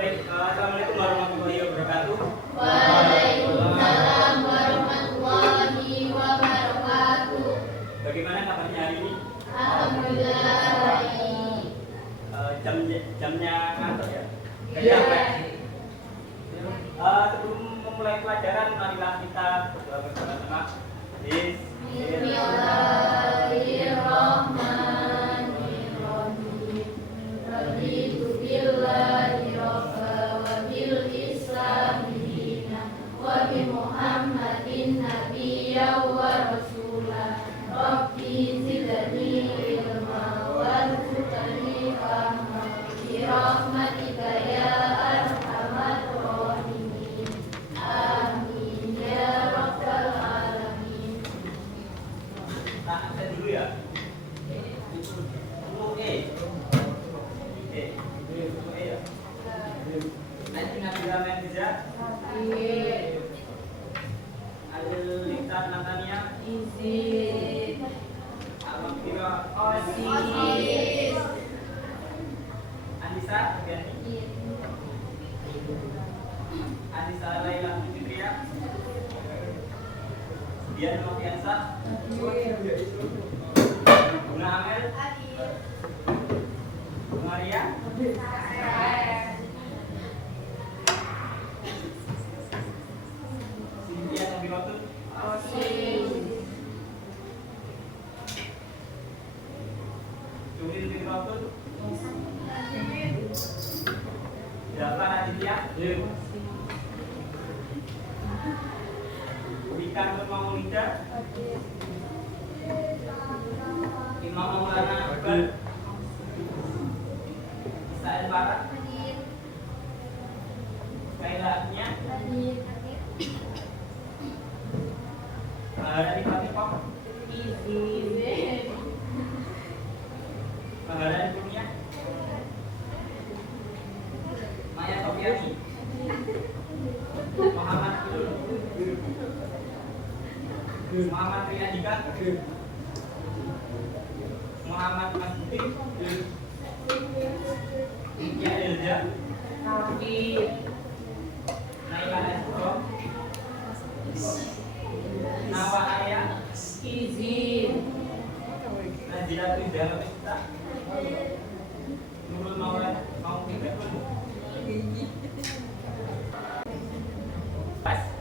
Baik, assalamualaikum warahmatullahi wabarakatuh. Waalaikumsalam warahmatullahi wabarakatuh. Bagaimana kabarnya hari ini? Alhamdulillah baik. Jamnya ngantor ya? Kayaknya apa ya? Sebelum memulai pelajaran, marilah kita berdoa bersama-sama. Bismillahirrahmanirrahim. Raditu billahi rabba wa bil islami dina wa bi Muhammadin nabiyya wa rasula. Rabbi zidni ilma warzuqni fahma bi rahmatika ya arhamar rahimin. Amin ya rabbal alamin. Nah, saya dulu ya. Ya. Nanti Nabila Mendiza. Adil Lintar Natania. Izin. Alhamdulillah. Osis. Anissa Gani. Anissa Laila Fitria. Dian Noviansa. Bunga Amel. Bunga Ria. Cynthia Nabirotun. Julin Nabirotun. Dava Aditya. Rika Nur Maulida. Imam Maulana Akbar. Isael Barat. Kailahnya. Maharani Fatifah. Maharani Dunia. Maya Sofiani. Muhammad Idul. Muhammad Riyadika. Muhammad Masudi. India Elza. Naila Esro. Nawa Arya. Izin. Najila Trizal Mista. Nurul Maulana Maulidun.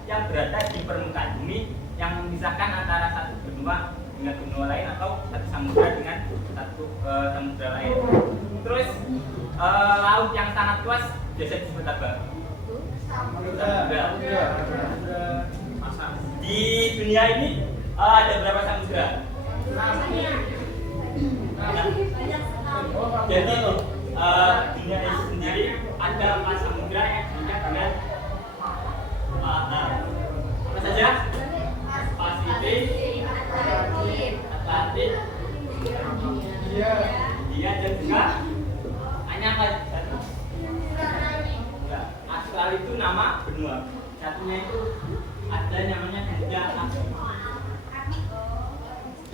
Yang berada di permukaan bumi yang memisahkan antara satu benua dengan benua lain atau satu samudra dengan satu samudra lain. Terus laut yang sangat luas biasa disebut apa? Samudra. Di dunia ini ada berapa samudra? Jadi dunia ini sendiri ada 4 samudra yang disebutkan dengan apa saja? Pasifik, Atlantik, India dan juga hanya apa? Austral itu nama benua. Satunya itu ada namanya India Asli.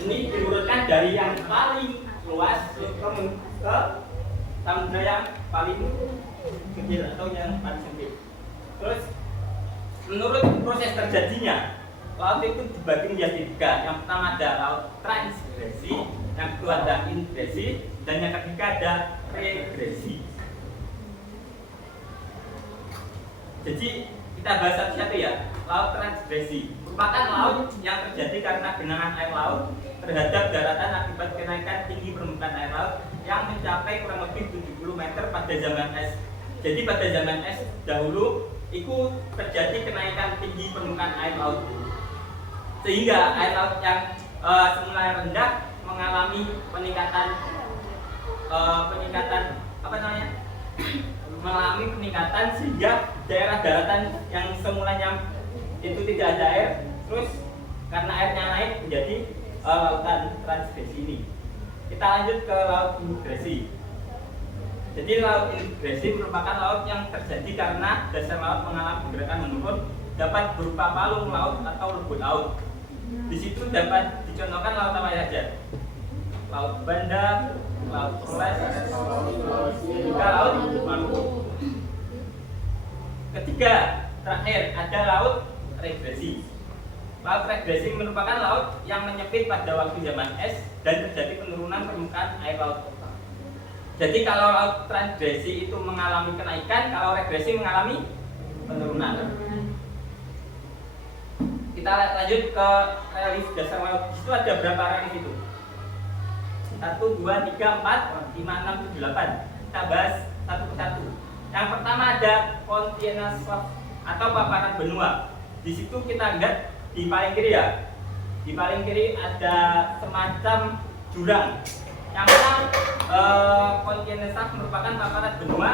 Ini diurutkan dari yang paling luas ke samudra yang paling kecil atau yang paling sempit. Terus menurut proses terjadinya laut itu dibagi menjadi 3. Yang pertama ada laut transgresi, yang kedua ada ingresi, dan yang ketiga ada regresi. Jadi kita bahas satu-satu ya. Laut transgresi merupakan laut yang terjadi karena genangan air laut terhadap daratan akibat kenaikan tinggi permukaan air laut yang mencapai kurang lebih 70 meter pada zaman es. Jadi pada zaman es dahulu itu terjadi kenaikan tinggi permukaan air laut, sehingga air laut yang semula rendah mengalami peningkatan mengalami peningkatan sehingga daerah daratan yang semulanya itu tidak ada air, terus karena airnya naik menjadi lautan transgresi ini. Kita lanjut ke laut ingresi. Jadi laut ingresi merupakan laut yang terjadi karena dasar laut mengalami pergerakan menurun, dapat berupa palung laut atau lembut laut. Di situ dapat dicontohkan laut apa saja? Laut Banda, laut Flores, hingga laut Maluku. juga terakhir ada laut regresi. Laut regresi merupakan laut yang menyempit pada waktu zaman es dan terjadi penurunan permukaan air laut. Jadi kalau laut transgresi itu mengalami kenaikan, kalau regresi mengalami penurunan. Kita lanjut ke relief dasar laut. Di situ ada berapa relief itu? 1, 2, 3, 4, 5, 6, 7, 8. Kita bahas satu persatu. Yang pertama ada continental shelf atau paparan benua. Di situ kita lihat di paling kiri ya. Di paling kiri ada semacam jurang. Yang mana continental shelf merupakan paparan benua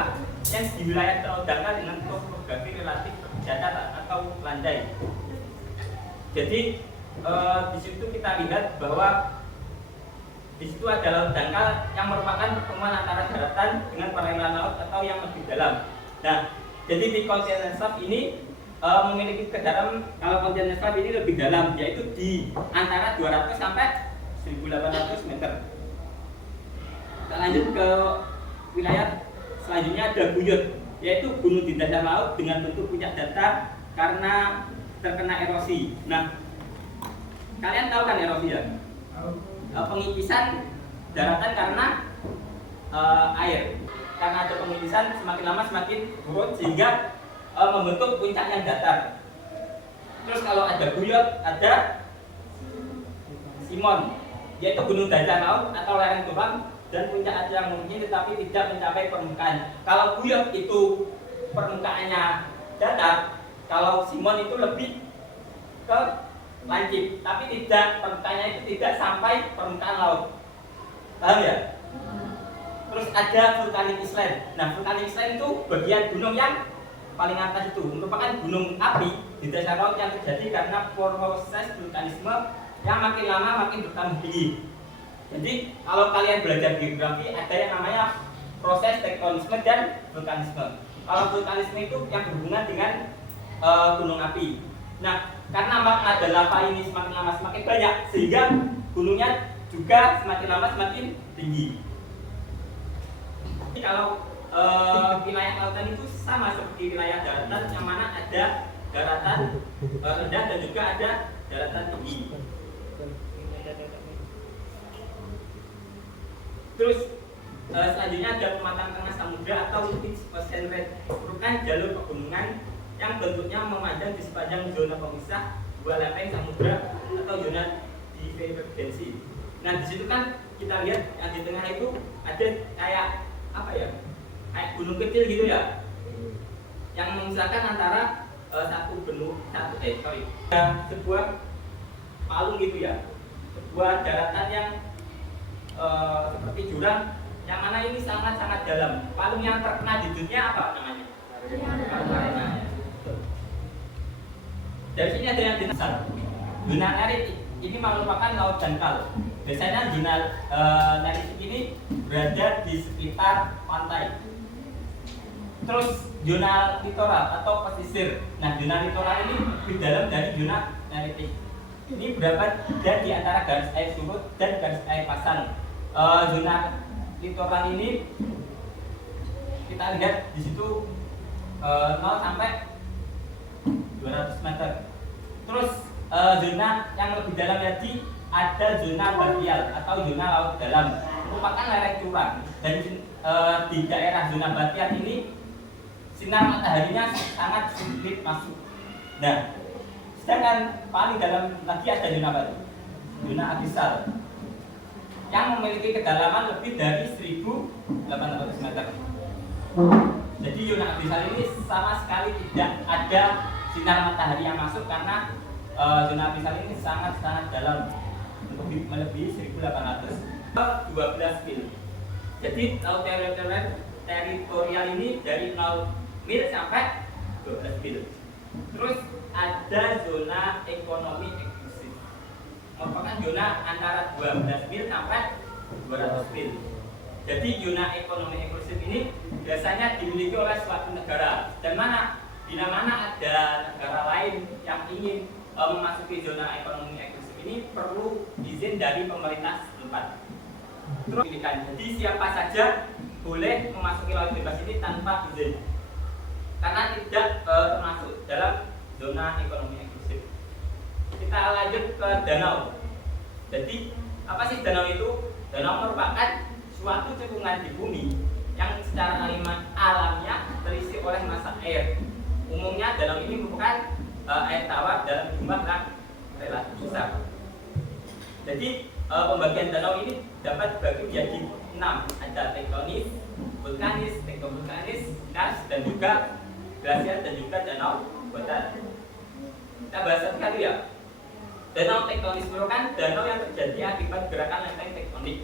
yang di wilayah terlalu dangkal dengan topografi relatif datar atau landai. Jadi di situ kita lihat bahwa di situ ada laut dangkal yang merupakan pertemuan antara daratan dengan perairan laut atau yang lebih dalam. Nah, jadi di continental shelf ini memiliki kedalaman, kalau continental shelf ini lebih dalam, yaitu di antara 200 sampai 1.800 meter. Kita lanjut ke wilayah selanjutnya ada buyut, yaitu gunung di dasar laut dengan bentuk puncak datar karena terkena erosi. Nah, kalian tahu kan erosi ya? Pengikisan daratan karena air. Karena ada pengikisan, semakin lama semakin turun sehingga membentuk puncak yang datar. Terus kalau ada buyut, ada simon, yaitu gunung dasar laut atau lereng tulang dan puncak air yang mungkin tetapi tidak mencapai permukaan. Kalau buyut itu permukaannya datar, kalau simon itu lebih ke lancip, tapi tidak, permukaannya itu tidak sampai permukaan laut. Paham ya? Terus ada vulkanik island. Nah, vulkanik island itu bagian gunung yang paling atas itu merupakan gunung api di dasar laut yang terjadi karena proses vulkanisme yang makin lama makin bertambah tinggi. Jadi kalau kalian belajar geografi ada yang namanya proses tektonisme dan vulkanisme. Kalau vulkanisme itu yang berhubungan dengan gunung api. Nah, karena magma dan lava ini semakin lama semakin banyak sehingga gunungnya juga semakin lama semakin tinggi. Jadi kalau wilayah lautan itu sama seperti wilayah daratan yang mana ada daratan rendah dan juga ada daratan tinggi. Terus selanjutnya ada pematang tengah samudra atau Spitz Ocean Ridge, merupakan jalur pegunungan yang bentuknya memanjang di sepanjang zona pemisah dua lempeng samudra atau zona divergensi. Nah, di situ kan kita lihat yang di tengah itu ada kayak apa ya? Kayak gunung kecil gitu ya. Yang memisahkan antara sebuah palung gitu ya. Sebuah daratan yang seperti jurang yang mana ini sangat-sangat dalam. Palung yang terkena di dunia apa namanya? Palung. Dari sini ada yang dinasar. Zona neritik ini merupakan laut dangkal. Biasanya zona neritik ini berada di sekitar pantai. Terus zona litoral atau pesisir. Nah, zona litoral ini lebih dalam dari zona neritik. Ini berada di antara garis air surut dan garis air pasang. Zona litoral ini kita lihat di situ 0 sampai 200 meter. Terus zona yang lebih dalam lagi ada zona batial atau zona laut dalam, merupakan lereng curam. Dan di daerah zona batial ini sinar mataharinya sangat sulit masuk. Nah, sedangkan paling dalam lagi ada zona batu, zona abisal yang memiliki kedalaman lebih dari 1.800 meter. Jadi zona abisal ini sama sekali tidak ada sinar matahari yang masuk karena zona abisal ini sangat-sangat dalam, melebihi 1.800 12 mil. Jadi laut teritorial ini dari 0 mil sampai 12 mil. Terus ada zona ekonomi eksklusif, merupakan zona antara 12 mil sampai 200 mil. Jadi zona ekonomi eksklusif ini biasanya dimiliki oleh suatu negara. Dan bila mana ada negara lain yang ingin memasuki zona ekonomi eksklusif ini perlu izin dari pemerintah setempat. Terus pilihan, jadi siapa saja boleh memasuki laut bebas ini tanpa izin. karena tidak termasuk dalam zona ekonomi eksklusif. Kita lanjut ke danau. Jadi apa sih danau itu? Danau merupakan suatu cekungan di bumi yang secara alamiah terisi oleh massa air. Umumnya danau ini merupakan air tawar dalam jumlah yang relatif besar. Jadi pembagian danau ini dapat dibagi menjadi 6. Ada tektonis, vulkanis, tektovulkanis, kars, dan juga glasial, dan juga danau buatan. Kita bahas satu kali ya. Danau tektonis merupakan danau yang terjadi akibat gerakan lempeng tektonik.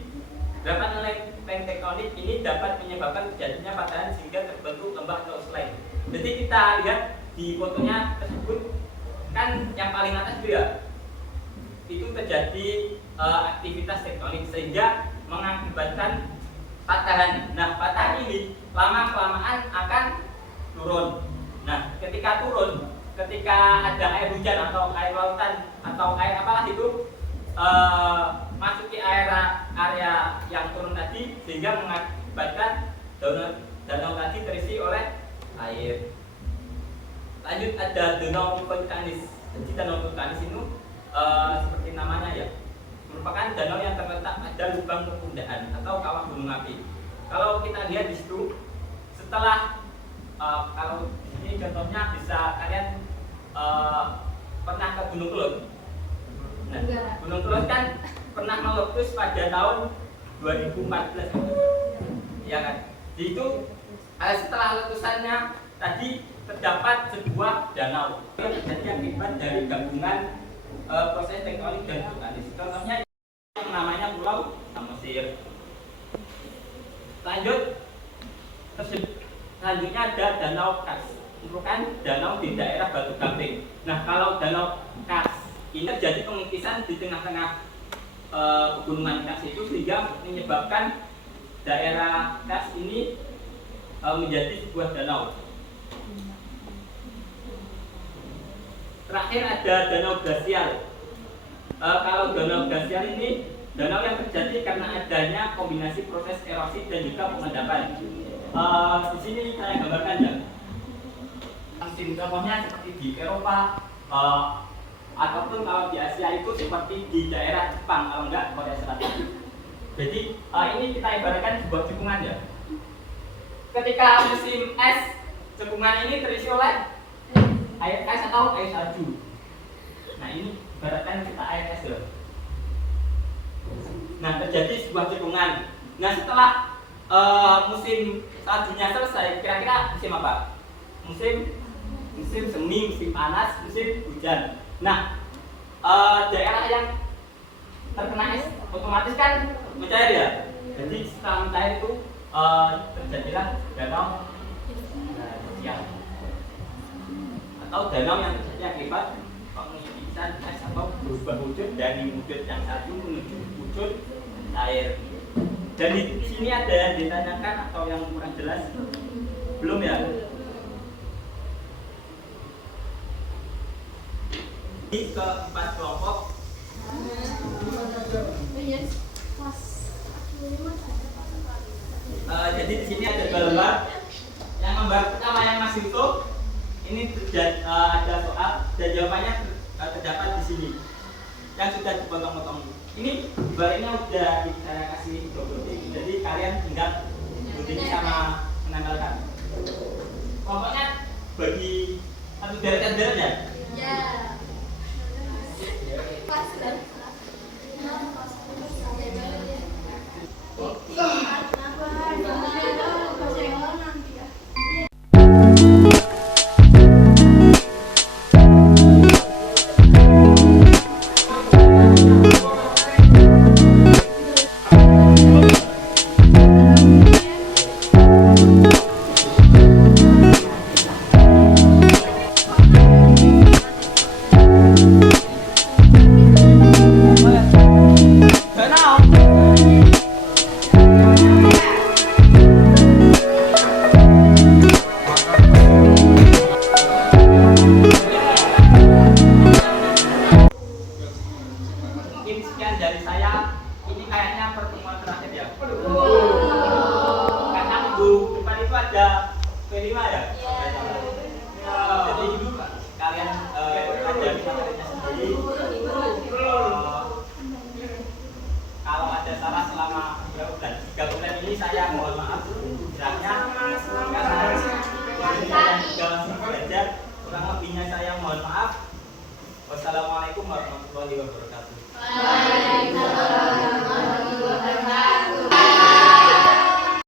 Gerakan lempeng tektonik ini dapat menyebabkan terjadinya patahan sehingga terbentuk lembah atau slide. Jadi kita lihat di fotonya tersebut kan yang paling atas itu ya, itu terjadi aktivitas tektonik sehingga mengakibatkan patahan. Nah, patahan ini lama kelamaan akan turun. Nah, ketika turun, ketika ada air hujan atau air lautan atau air apalah itu masuki area yang turun tadi sehingga mengakibatkan danau tadi terisi oleh air. Lanjut ada danau vulkanis. Jadi danau vulkanis itu seperti namanya ya, merupakan danau yang terletak pada lubang perpudaan atau kawah gunung api. Kalau kita lihat di situ, setelah kalau ini contohnya bisa kalian pernah ke Gunung Kelut. Nah, Gunung Kelut kan pernah meletus pada tahun 2014, ya kan? Di itu setelah letusannya tadi terdapat sebuah danau yang terjadi akibat dari gabungan proses tektonik dan vulkanis. Contohnya yang namanya Pulau Samosir. Selanjutnya ada Danau Kars, merupakan danau di daerah Batu Gamping. Nah, kalau Danau Kars ini terjadi pengikisan di tengah-tengah pegunungan Kars itu sehingga menyebabkan daerah Kars ini menjadi sebuah danau. Terakhir ada danau glasial. Kalau danau glasial ini danau yang terjadi karena adanya kombinasi proses erosi dan juga pengendapan. Di sini saya gambarkan ya. Contohnya seperti di Eropa ataupun kalau di Asia itu seperti di daerah Jepang, kalau enggak Korea Selatan. Jadi ini kita ibaratkan sebuah cekungan ya. Ketika musim es, cekungan ini terisi oleh air es atau air salju. Nah, ini ibaratkan kita air es ya. Nah, terjadi sebuah cekungan. Nah, setelah musim saljunya selesai, kira-kira musim apa? Musim semi, musim panas, musim hujan. Nah, daerah yang terkena es otomatis kan mencair ya. Jadi setelah mencair itu terjadilah danau glasial atau danau yang terjadi akibat pengikisan es atau berubah wujud dari wujud yang salju menuju wujud air. Dan di sini ada yang ditanyakan atau yang kurang jelas? Belum ya? Ini ke 4 kelompok. Jadi di sini ada 2 lembar. Yang lembar pertama yang masih utuh, ini ada soal dan jawabannya terdapat di sini. Yang sudah dipotong-potong. Ini baliknya udah saya kasih gunting, jadi kalian tinggal gunting sama menempelkan. Kelompoknya bagi satu deret-deret ya? Ya. Pas dan dari saya, ini kayaknya pertemuan terakhir ya. Karena minggu depan itu ada P5 ya. istirahatnya karena kalian juga masih belajar. Kurang lebihnya saya mohon maaf. Wassalamualaikum warahmatullahi wabarakatuh. Waalaikumsalam.